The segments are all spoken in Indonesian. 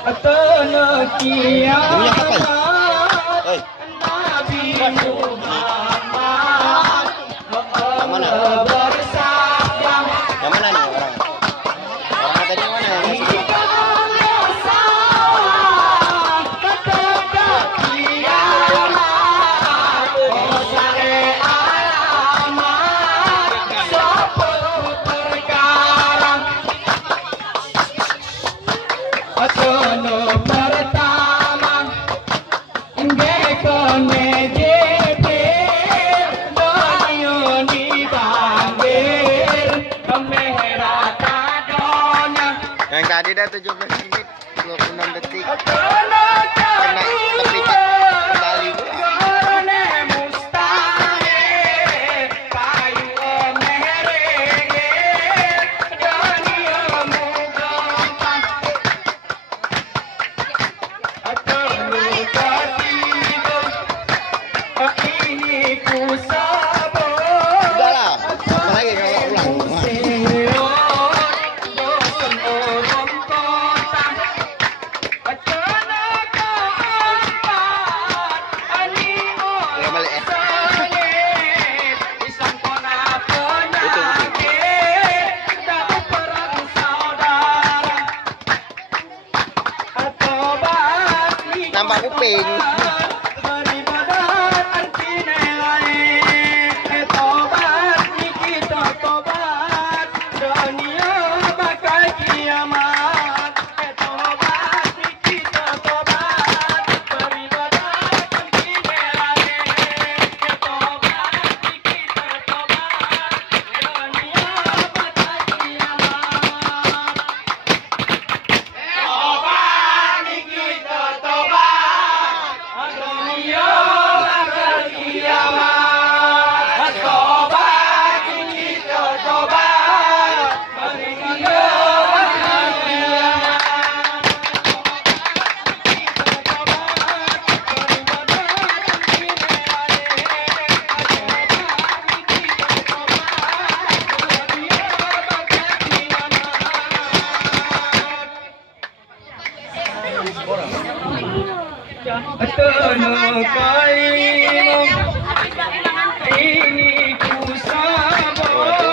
Punya apa ya? Yang mana? Yang mana nih orang? Orang tadi mana yang masih? Yang tadi dah 17 menit 26 detik kena terpijit kembali udah lah apa lagi kalau ulang. Nampak kuping.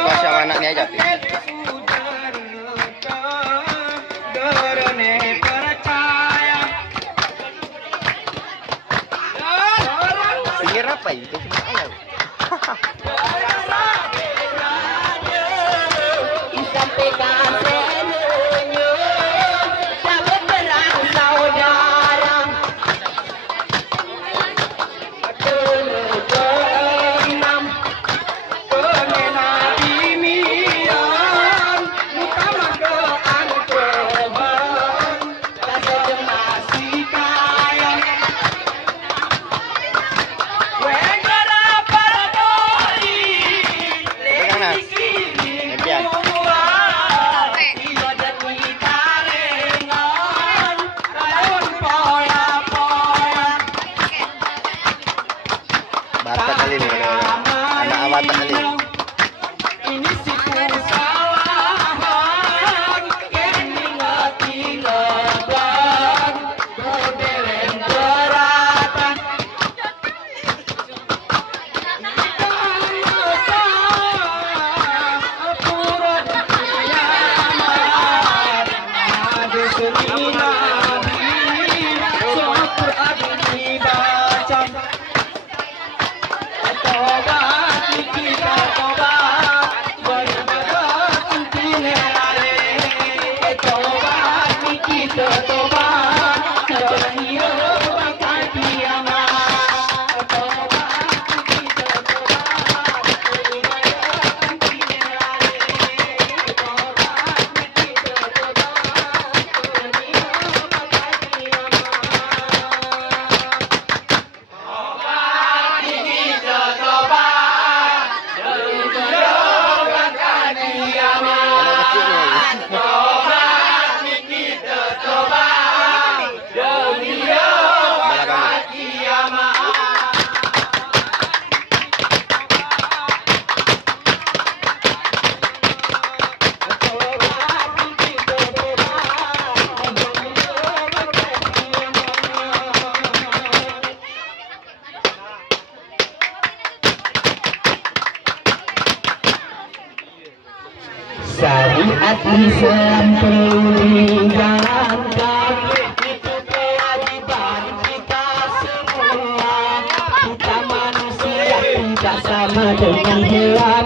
Pasang anaknya aja. Pinggir apa itu? Batak kali ini, anak awatan kali ini. Tobat, Islam perlu dijalankan, itu kewajiban kita semua. Kita manusia tidak sama dengan hewan,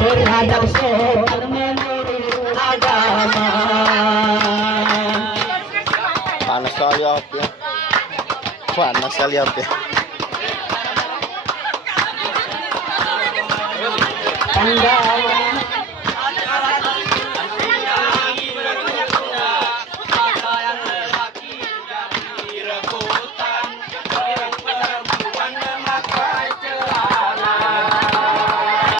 berhadap setan menurut agama. Panas sekali api. Panas sekali api. Tanda